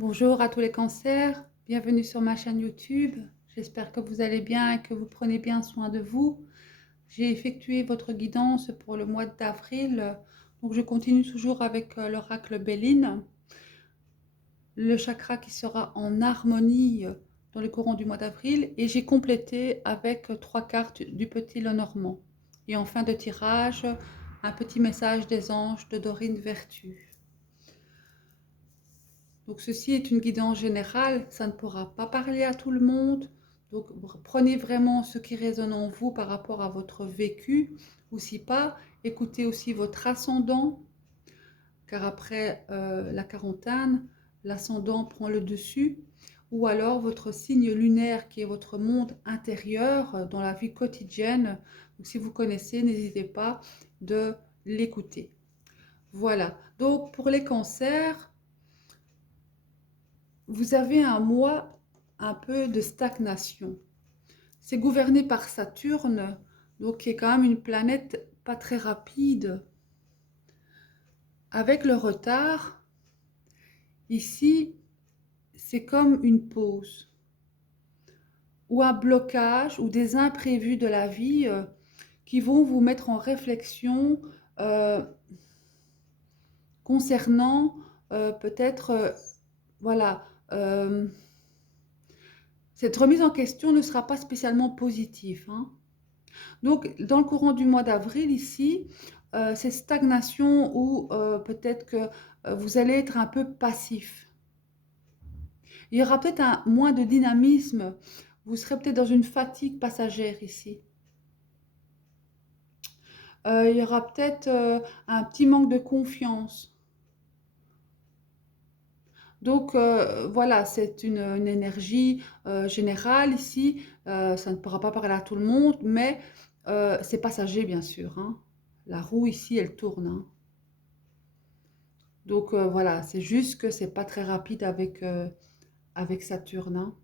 Bonjour à tous les cancers, bienvenue sur ma chaîne YouTube. J'espère que vous allez bien et que vous prenez bien soin de vous. J'ai effectué votre guidance pour le mois d'avril, donc je continue toujours avec l'oracle Béline, le chakra qui sera en harmonie dans le courant du mois d'avril, et j'ai complété avec 3 cartes du petit Lenormand. Et en fin de tirage, un petit message des anges de Dorine Vertu. Donc ceci est une guidance générale, ça ne pourra pas parler à tout le monde. Donc prenez vraiment ce qui résonne en vous par rapport à votre vécu, ou si pas, écoutez aussi votre ascendant, car après la quarantaine, l'ascendant prend le dessus, ou alors votre signe lunaire qui est votre monde intérieur dans la vie quotidienne. Donc si vous connaissez, n'hésitez pas de l'écouter. Voilà, donc pour les cancers, vous avez un mois un peu de stagnation. C'est gouverné par Saturne, donc qui est quand même une planète pas très rapide. Avec le retard, ici, c'est comme une pause ou un blocage ou des imprévus de la vie qui vont vous mettre en réflexion euh, concernant peut-être, voilà, cette remise en question ne sera pas spécialement positive, hein. Donc, dans le courant du mois d'avril, ici, cette stagnation où peut-être que vous allez être un peu passif. Il y aura peut-être moins de dynamisme. Vous serez peut-être dans une fatigue passagère ici. Il y aura peut-être un petit manque de confiance. Donc voilà, c'est une énergie générale ici. Ça ne pourra pas parler à tout le monde, mais c'est passager bien sûr, hein. La roue ici, elle tourne, hein. Donc voilà, c'est juste que c'est pas très rapide avec Saturne, hein.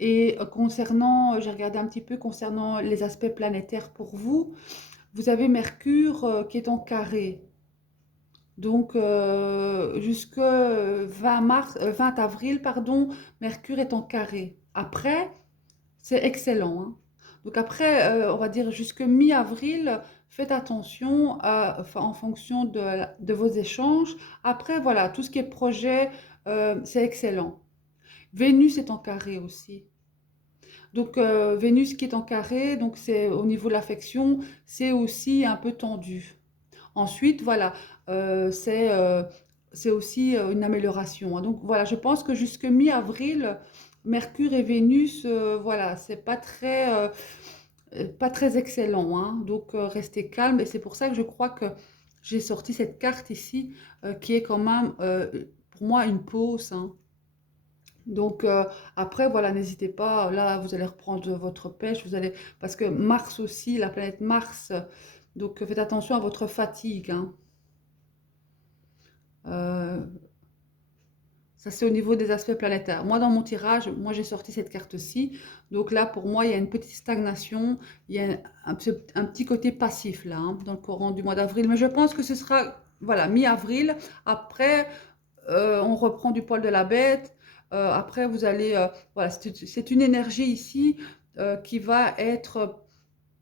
Et concernant, j'ai regardé un petit peu concernant les aspects planétaires pour vous, vous avez Mercure qui est en carré. Donc jusque 20 avril, pardon, Mercure est en carré. Après, c'est excellent, hein. Donc après, on va dire jusque mi-avril, faites attention enfin, en fonction de vos échanges. Après, voilà, tout ce qui est projet, c'est excellent. Vénus est en carré aussi. Donc Vénus qui est en carré, donc c'est au niveau de l'affection, c'est aussi un peu tendu. Ensuite, voilà, c'est aussi une amélioration, hein. Donc voilà, je pense que jusque mi-avril, Mercure et Vénus, voilà, c'est pas très excellent, hein. Donc restez calme. Et c'est pour ça que je crois que j'ai sorti cette carte ici, qui est quand même pour moi une pause, hein. Donc après, voilà, n'hésitez pas, là vous allez reprendre votre pêche, vous allez, parce que Mars aussi, la planète Mars, donc faites attention à votre fatigue, hein. Euh, Ça, c'est au niveau des aspects planétaires. Moi, dans mon tirage, moi, j'ai sorti cette carte-ci. Donc là, pour moi, il y a une petite stagnation. Il y a un petit côté passif, là, hein, dans le courant du mois d'avril. Mais je pense que ce sera, voilà, mi-avril. Après, on reprend du poil de la bête. Après, vous allez, voilà, c'est une énergie ici qui va être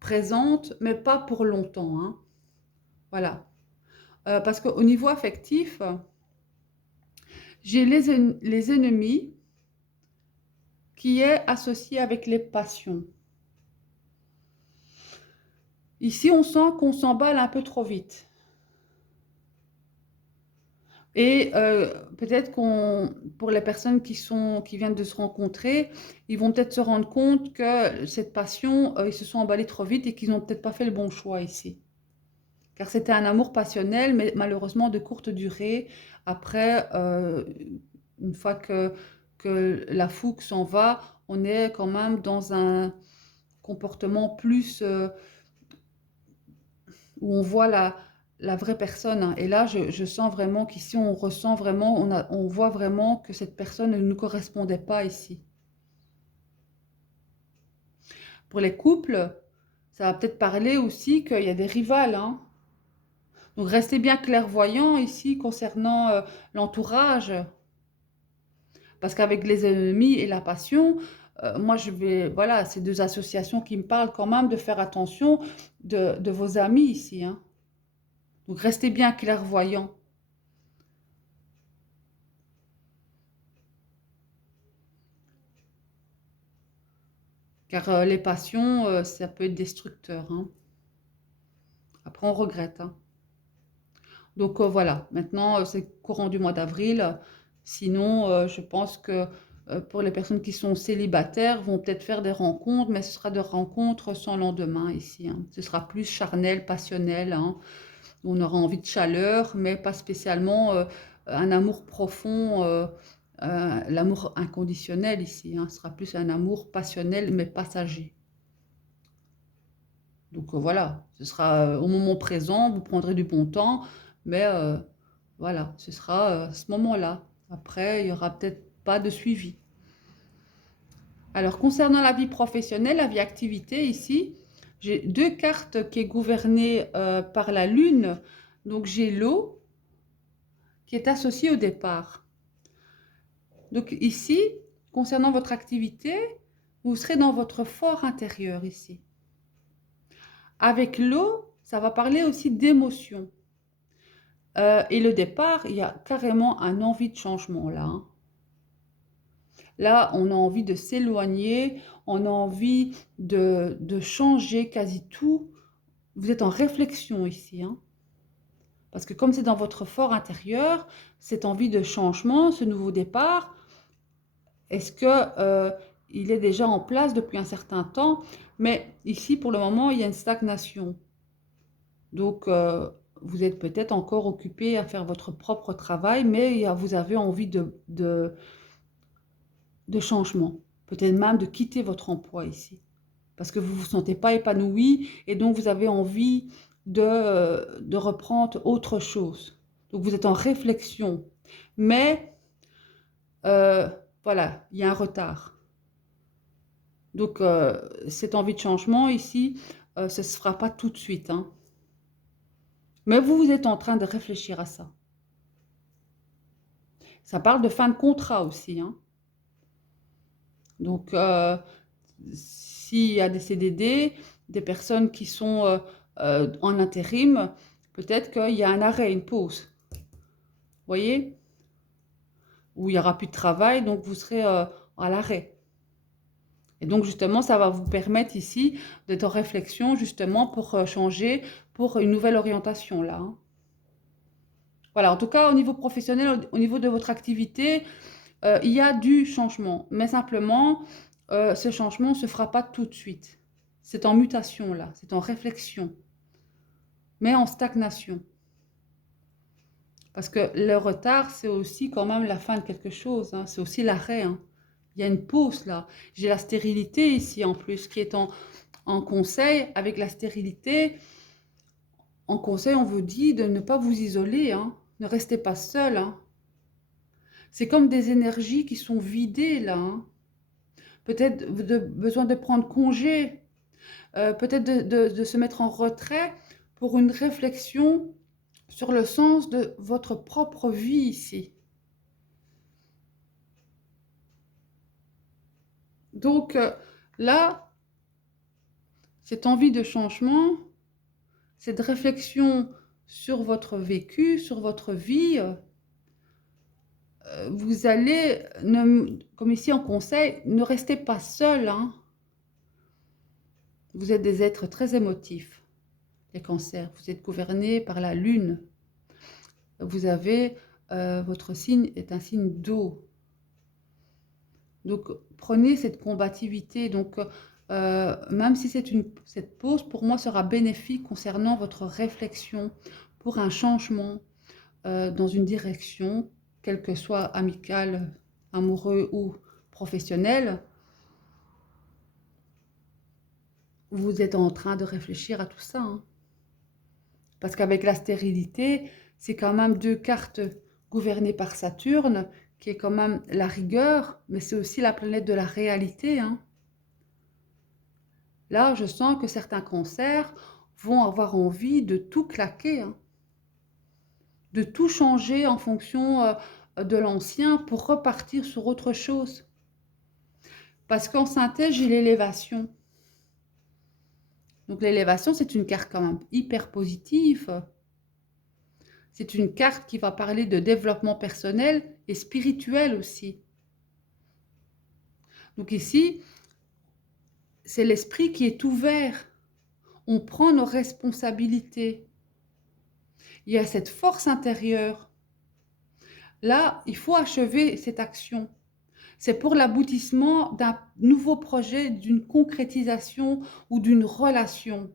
présente, mais pas pour longtemps, hein. Voilà. Parce qu'au niveau affectif, j'ai les ennemis qui est associé avec les passions. Ici, on sent qu'on s'emballe un peu trop vite. Et peut-être pour les personnes qui viennent de se rencontrer, ils vont peut-être se rendre compte que cette passion, ils se sont emballés trop vite et qu'ils n'ont peut-être pas fait le bon choix ici. Car c'était un amour passionnel, mais malheureusement de courte durée. Après, une fois que la fougue s'en va, on est quand même dans un comportement plus où on voit la vraie personne, hein. Et là, je sens vraiment qu'ici, on ressent vraiment, on voit vraiment que cette personne ne nous correspondait pas ici. Pour les couples, ça va peut-être parler aussi qu'il y a des rivales, hein. Donc restez bien clairvoyants ici concernant l'entourage. Parce qu'avec les ennemis et la passion, moi je vais, voilà, c'est deux associations qui me parlent quand même de faire attention de vos amis ici, hein. Donc restez bien clairvoyants. Car les passions, ça peut être destructeur, hein. Après, on regrette, hein. Donc voilà, maintenant, c'est courant du mois d'avril. Sinon, je pense que pour les personnes qui sont célibataires, vont peut-être faire des rencontres, mais ce sera des rencontres sans lendemain ici, hein. Ce sera plus charnel, passionnel, hein. On aura envie de chaleur, mais pas spécialement un amour profond, l'amour inconditionnel ici, hein. Ce sera plus un amour passionnel, mais passager. Donc voilà, ce sera au moment présent, vous prendrez du bon temps, mais voilà, ce sera à ce moment-là. Après, il n'y aura peut-être pas de suivi. Alors, concernant la vie professionnelle, la vie activité, ici, j'ai deux cartes qui est gouvernée par la Lune. Donc, j'ai l'eau qui est associée au départ. Donc, ici, concernant votre activité, vous serez dans votre fort intérieur ici. Avec l'eau, ça va parler aussi d'émotion. Et le départ, il y a carrément un envie de changement là, hein. Là, on a envie de s'éloigner, on a envie de changer quasi tout. Vous êtes en réflexion ici, hein. Parce que comme c'est dans votre fort intérieur, cette envie de changement, ce nouveau départ, est-ce que il est déjà en place depuis un certain temps? Mais ici, pour le moment, il y a une stagnation. Donc, vous êtes peut-être encore occupé à faire votre propre travail, mais vous avez envie de changement. Peut-être même de quitter votre emploi ici. Parce que vous ne vous sentez pas épanoui et donc vous avez envie de reprendre autre chose. Donc, vous êtes en réflexion. Mais, euh, voilà, il y a un retard. Donc, cette envie de changement ici, ce ne se fera pas tout de suite, hein. Mais vous êtes en train de réfléchir à ça. Ça parle de fin de contrat aussi, hein. Donc, s'il y a des CDD, des personnes qui sont en intérim, peut-être qu'il y a un arrêt, une pause. Vous voyez? Où il n'y aura plus de travail, donc vous serez à l'arrêt. Et donc, justement, ça va vous permettre ici d'être en réflexion, justement, pour changer, pour une nouvelle orientation, là, hein. Voilà, en tout cas, au niveau professionnel, au niveau de votre activité, il y a du changement, mais simplement, ce changement ne se fera pas tout de suite. C'est en mutation là, c'est en réflexion, mais en stagnation. Parce que le retard, c'est aussi quand même la fin de quelque chose, hein. C'est aussi l'arrêt, hein. Il y a une pause là. J'ai la stérilité ici en plus, qui est en conseil. Avec la stérilité, en conseil, on vous dit de ne pas vous isoler, hein. Ne restez pas seul, hein. C'est comme des énergies qui sont vidées là, hein. Peut-être besoin de prendre congé, peut-être de se mettre en retrait pour une réflexion sur le sens de votre propre vie ici. Donc là, cette envie de changement, cette réflexion sur votre vécu, sur votre vie, vous allez, comme ici en conseil, ne restez pas seul, hein. Vous êtes des êtres très émotifs, les cancers. Vous êtes gouvernés par la lune. Vous avez, votre signe est un signe d'eau. Donc, prenez cette combativité. Donc, même si cette pause, pour moi, sera bénéfique concernant votre réflexion pour un changement dans une direction, quelle que soit amicale, amoureux ou professionnel, vous êtes en train de réfléchir à tout ça, hein. Parce qu'avec la stérilité, c'est quand même deux cartes gouvernées par Saturne, qui est quand même la rigueur, mais c'est aussi la planète de la réalité, hein. Là, je sens que certains cancers vont avoir envie de tout claquer, hein, de tout changer en fonction de l'ancien pour repartir sur autre chose. Parce qu'en synthèse, j'ai l'élévation. Donc l'élévation, c'est une carte quand même hyper positive. C'est une carte qui va parler de développement personnel et spirituel aussi. Donc ici, c'est l'esprit qui est ouvert. On prend nos responsabilités. Il y a cette force intérieure. Là, il faut achever cette action. C'est pour l'aboutissement d'un nouveau projet, d'une concrétisation ou d'une relation.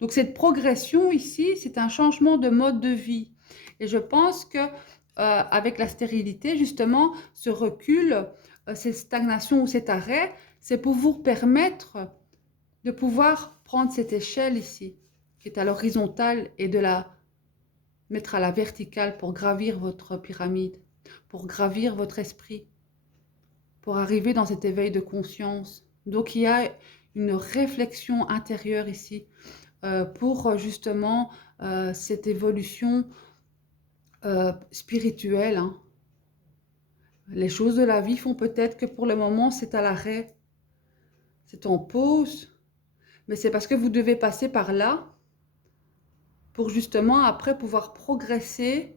Donc cette progression ici, c'est un changement de mode de vie. Et je pense que avec la stérilité, justement, ce recul, cette stagnation ou cet arrêt, c'est pour vous permettre de pouvoir prendre cette échelle ici, qui est à l'horizontale, et de la mettre à la verticale pour gravir votre pyramide, pour gravir votre esprit, pour arriver dans cet éveil de conscience. Donc il y a une réflexion intérieure ici pour justement cette évolution spirituelle. Hein. Les choses de la vie font peut-être que pour le moment c'est à l'arrêt, c'est en pause, mais c'est parce que vous devez passer par là pour justement après pouvoir progresser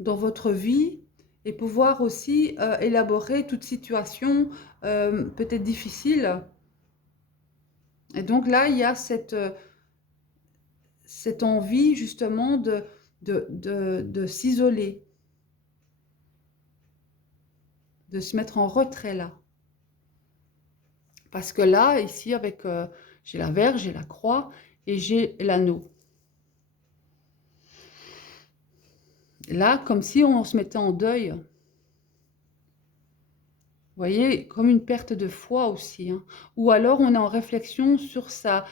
dans votre vie et pouvoir aussi élaborer toute situation peut-être difficile. Et donc là, il y a cette envie justement de s'isoler, de se mettre en retrait là. Parce que là, ici, avec j'ai la Vierge, j'ai la croix et j'ai l'anneau. Là, comme si on se mettait en deuil. Vous voyez, comme une perte de foi aussi. Hein. Ou alors, on est en réflexion sur parce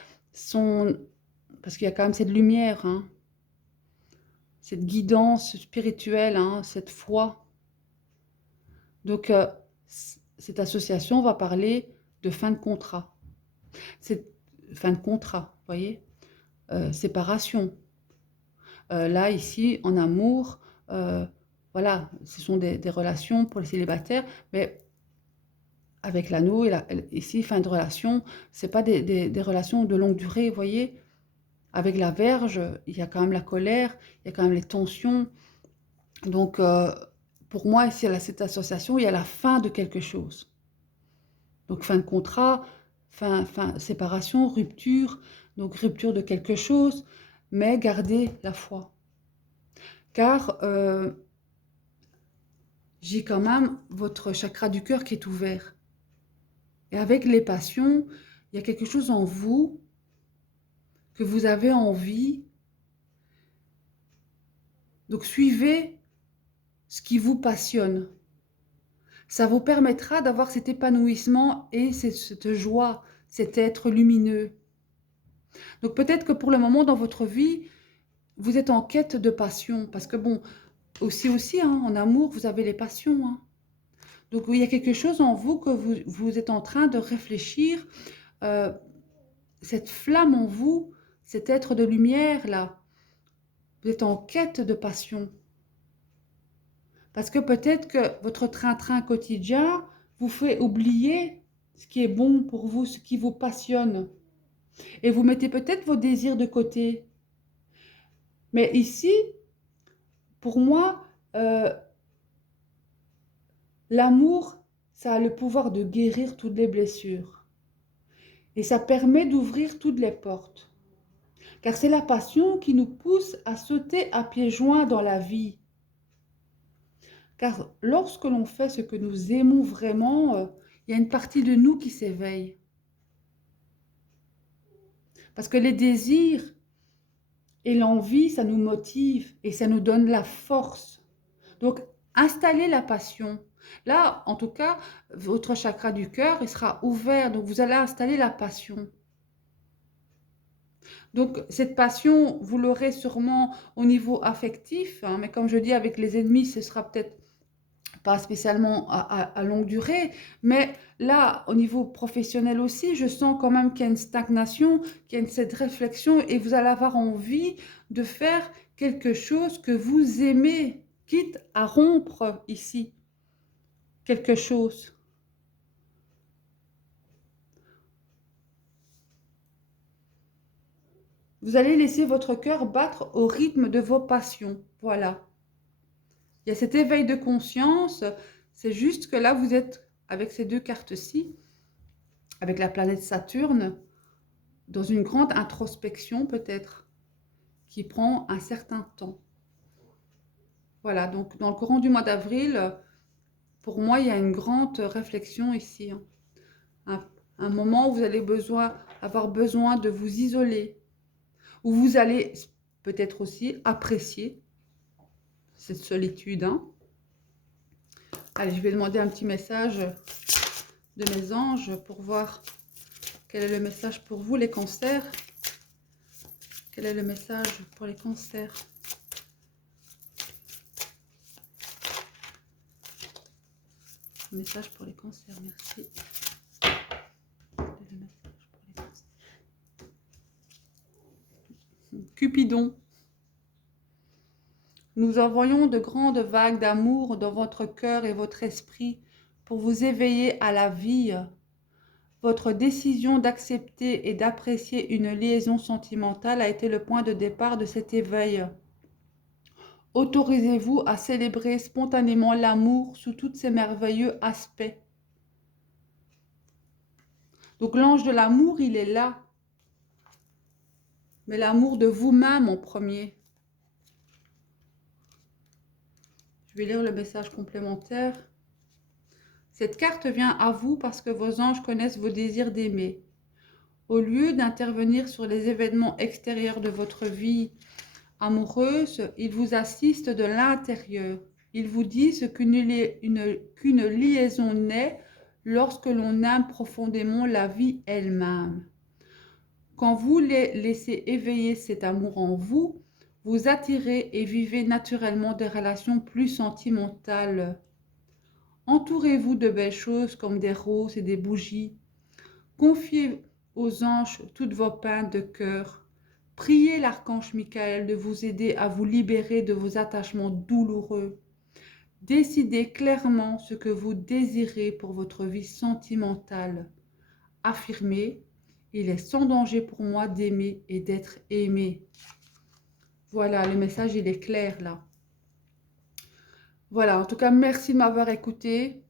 qu'il y a quand même cette lumière, hein, cette guidance spirituelle, hein, cette foi. Donc, cette association va parler de fin de contrat. C'est fin de contrat, vous voyez, séparation. Là, ici, en amour, voilà, ce sont des relations pour les célibataires, mais avec l'anneau, ici, fin de relation, ce n'est pas des relations de longue durée, vous voyez. Avec la Vierge, il y a quand même la colère, il y a quand même les tensions. Donc, pour moi, ici, à cette association, il y a la fin de quelque chose. Donc, fin de contrat, séparation, rupture, donc rupture de quelque chose, mais garder la foi. Car j'ai quand même votre chakra du cœur qui est ouvert. Et avec les passions, il y a quelque chose en vous que vous avez envie. Donc, suivez ce qui vous passionne. Ça vous permettra d'avoir cet épanouissement et cette joie, cet être lumineux. Donc peut-être que pour le moment dans votre vie, vous êtes en quête de passion. Parce que bon, aussi hein, en amour, vous avez les passions. Hein. Donc il y a quelque chose en vous que vous êtes en train de réfléchir. Cette flamme en vous, cet être de lumière là, vous êtes en quête de passion. Parce que peut-être que votre train-train quotidien vous fait oublier ce qui est bon pour vous, ce qui vous passionne. Et vous mettez peut-être vos désirs de côté. Mais ici, pour moi, l'amour, ça a le pouvoir de guérir toutes les blessures. Et ça permet d'ouvrir toutes les portes. Car c'est la passion qui nous pousse à sauter à pieds joints dans la vie. Car lorsque l'on fait ce que nous aimons vraiment, il y a une partie de nous qui s'éveille. Parce que les désirs et l'envie, ça nous motive et ça nous donne la force. Donc, installez la passion. Là, en tout cas, votre chakra du cœur, il sera ouvert. Donc, vous allez installer la passion. Donc, cette passion, vous l'aurez sûrement au niveau affectif. Hein, mais comme je dis, avec les ennemis, ce sera peut-être pas spécialement à longue durée, mais là, au niveau professionnel aussi, je sens quand même qu'il y a une stagnation, qu'il y a cette réflexion et vous allez avoir envie de faire quelque chose que vous aimez. quitte à rompre ici quelque chose. Vous allez laisser votre cœur battre au rythme de vos passions. Voilà. Il y a cet éveil de conscience. C'est juste que là, vous êtes, avec ces deux cartes-ci, avec la planète Saturne, dans une grande introspection peut-être, qui prend un certain temps. Voilà, donc dans le courant du mois d'avril, pour moi, il y a une grande réflexion ici. Un moment où vous allez avoir besoin de vous isoler, où vous allez peut-être aussi apprécier cette solitude. Allez, je vais demander un petit message de mes anges pour voir quel est le message pour vous, les cancers. Quel est le message pour les cancers? Message pour les cancers, merci. Le message pour les cancers. Cupidon. Nous envoyons de grandes vagues d'amour dans votre cœur et votre esprit pour vous éveiller à la vie. Votre décision d'accepter et d'apprécier une liaison sentimentale a été le point de départ de cet éveil. Autorisez-vous à célébrer spontanément l'amour sous tous ses merveilleux aspects. Donc l'ange de l'amour, il est là. Mais l'amour de vous-même en premier. Je vais lire le message complémentaire. Cette carte vient à vous parce que vos anges connaissent vos désirs d'aimer. Au lieu d'intervenir sur les événements extérieurs de votre vie amoureuse, ils vous assistent de l'intérieur. Ils vous disent qu'une liaison naît lorsque l'on aime profondément la vie elle-même. Quand vous laissez éveiller cet amour en vous, vous attirez et vivez naturellement des relations plus sentimentales. Entourez-vous de belles choses comme des roses et des bougies. Confiez aux anges toutes vos peines de cœur. Priez l'archange Michael de vous aider à vous libérer de vos attachements douloureux. Décidez clairement ce que vous désirez pour votre vie sentimentale. Affirmez, il est sans danger pour moi d'aimer et d'être aimé. Voilà, le message il est clair là. Voilà, en tout cas, merci de m'avoir écouté.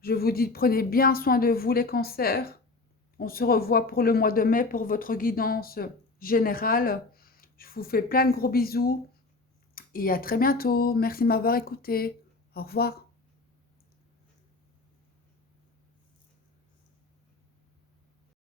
Je vous dis, prenez bien soin de vous les cancers. On se revoit pour le mois de mai pour votre guidance générale. Je vous fais plein de gros bisous et à très bientôt. Merci de m'avoir écouté. Au revoir.